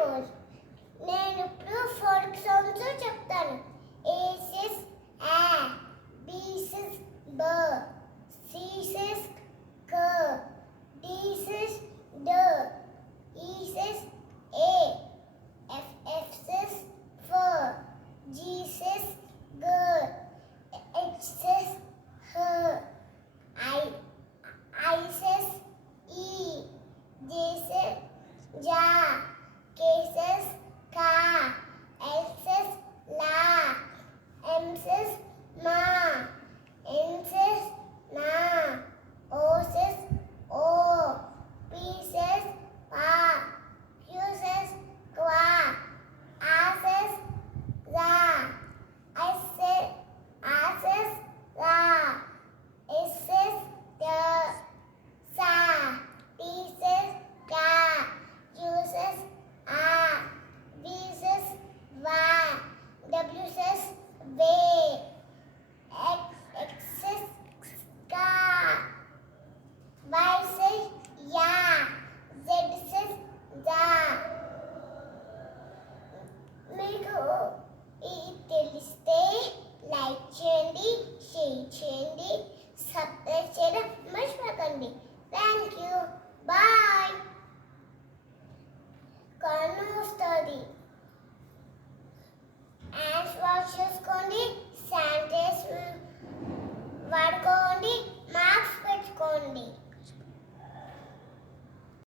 Word. నేను ఇప్పుడు folk songs చెప్తాను. A says a, B says b, C says k, D says d, E says a, F says f, G says g, H says h, I says e, J says ja, K says